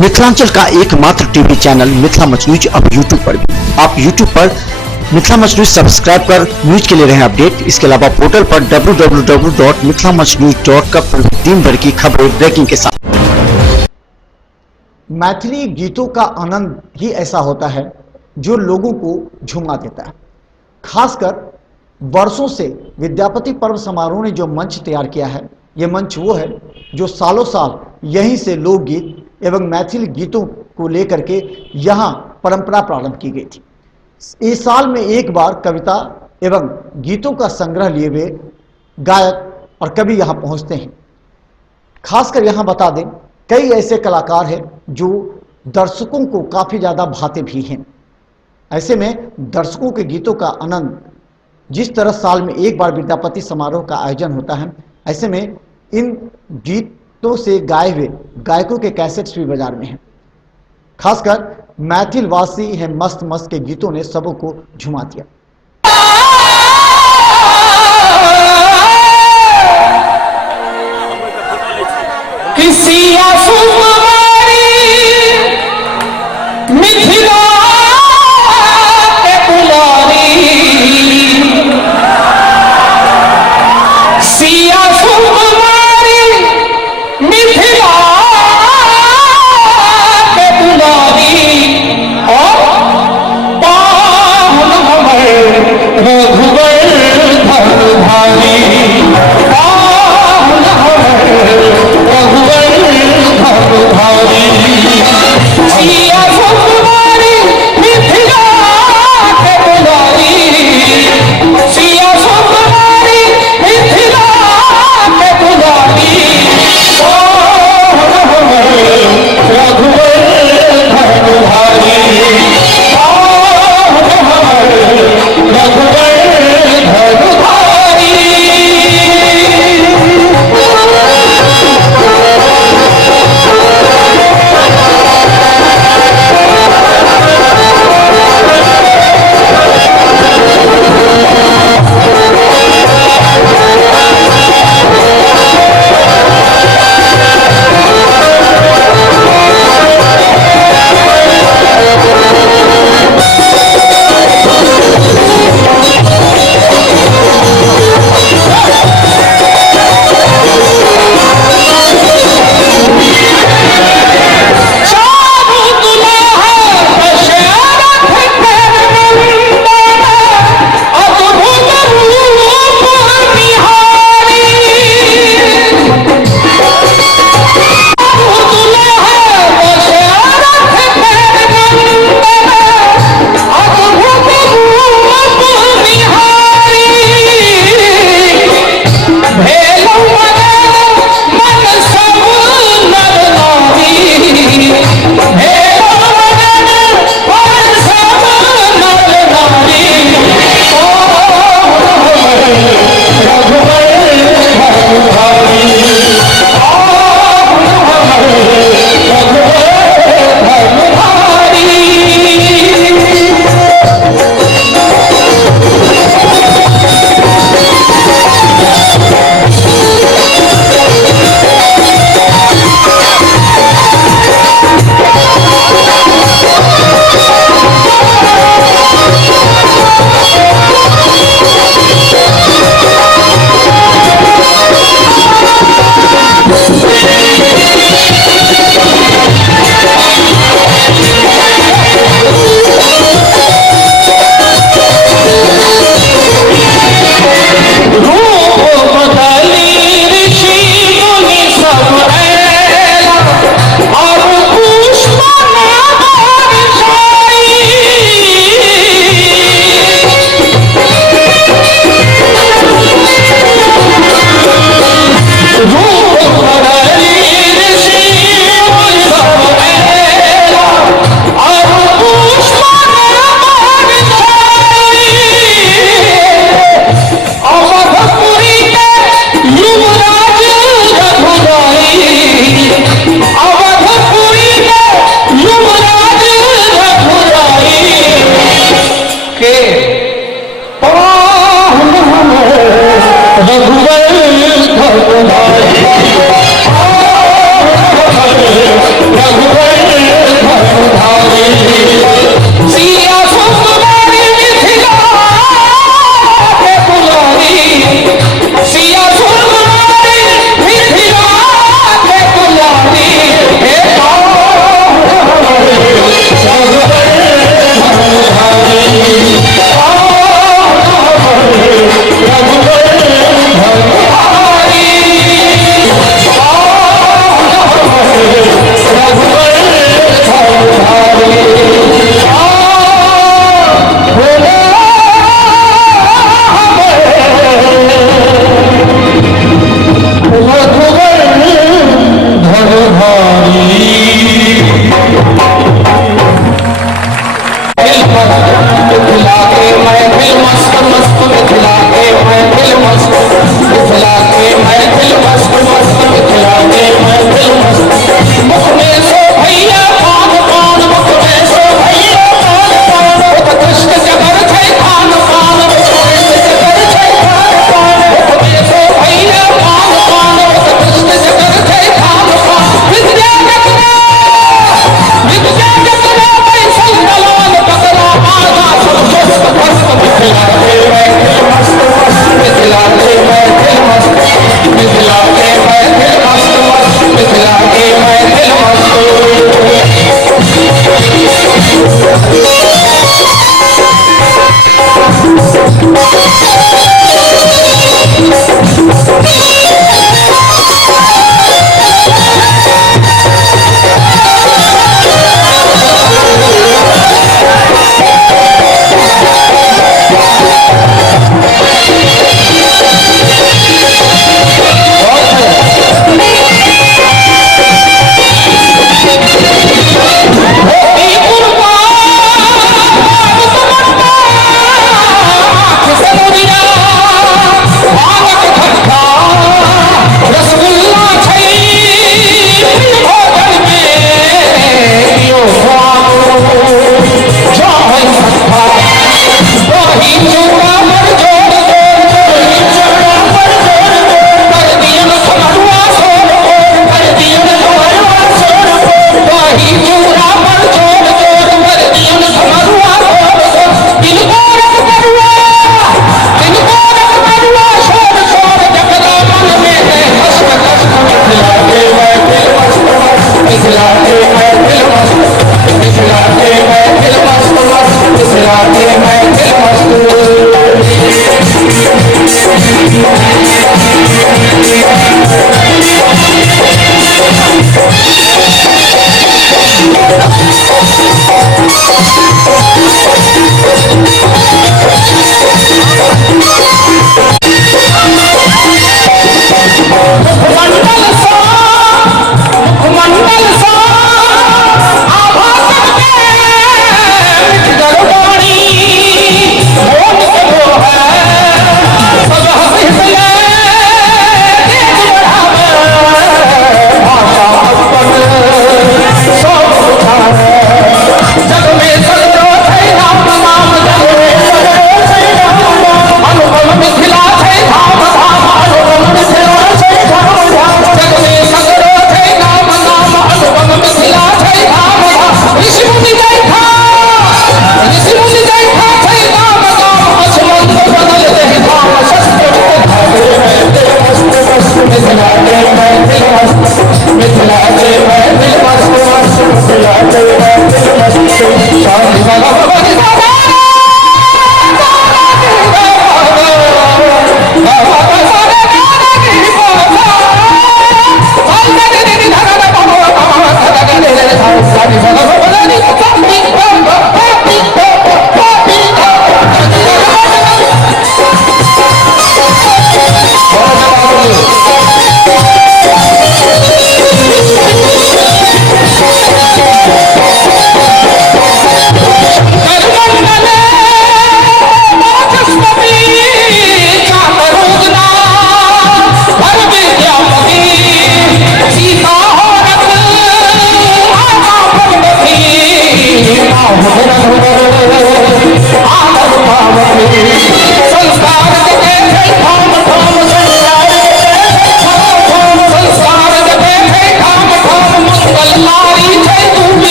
मिथिलांचल का एकमात्र TV channel Mithila much news अब यूट्यूब पर भी। आप यूट्यूब पर मिथिला मच न्यूज सब्सक्राइब कर न्यूज के लिए रहे अपडेट। इसके अलावा पोर्टल पर www.mithilamachnews.com पर दिन भर की खबरें ब्रेकिंग के साथ। मैथिली गीतों का आनंद ही ऐसा होता है जो लोगों को झुमा देता है। खासकर वर्षों से विद्यापति पर्व समारोह ने जो मंच तैयार किया है, ये मंच वो है जो सालों साल यहीं से लोकगीत एवं मैथिली गीतों को लेकर के यहाँ परंपरा प्रारंभ की गई थी। इस साल में एक बार कविता एवं गीतों का संग्रह लिए हुए गायक और कवि यहाँ पहुँचते हैं। खासकर यहाँ बता दें, कई ऐसे कलाकार हैं जो दर्शकों को काफ़ी ज़्यादा भाते भी हैं। ऐसे में दर्शकों के गीतों का आनंद, जिस तरह साल में एक बार विद्यापति समारोह का आयोजन होता है, ऐसे में इन गीतों से गाए हुए गायकों के कैसेट्स भी बाजार में हैं। खासकर मैथिल वासी है मस्त मस्त के गीतों ने सबों को झुमा दिया।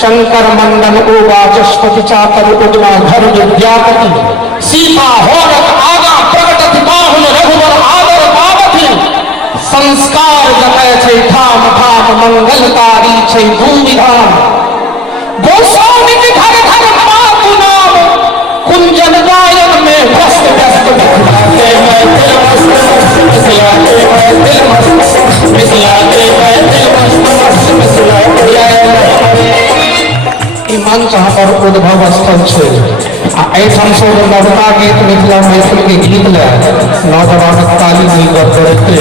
शंकर मंडन ओ वाचस्पति चातर उद्मा घर विद्यापति सीता होरत आगा प्रगटत बाहुल रघुवर आदर पावथि संस्कार जतय छै ठाम ठाम मंगलकारी छै भूमि धाम गोस्वामी के घर घर मातु नाम कुंजन गायन में व्यस्त व्यस्त मिथिलाते मैं दिल मस्त मिथिलाते मैं दिल मस्त मिथिलाते मैं दिल मस्त मिथिलाते ई मंच हमर उद्भव स्थल छै आ एठाम से नवका गीत मिथिला मैथिल के गीत ले नौजवान ताली मिलकर करते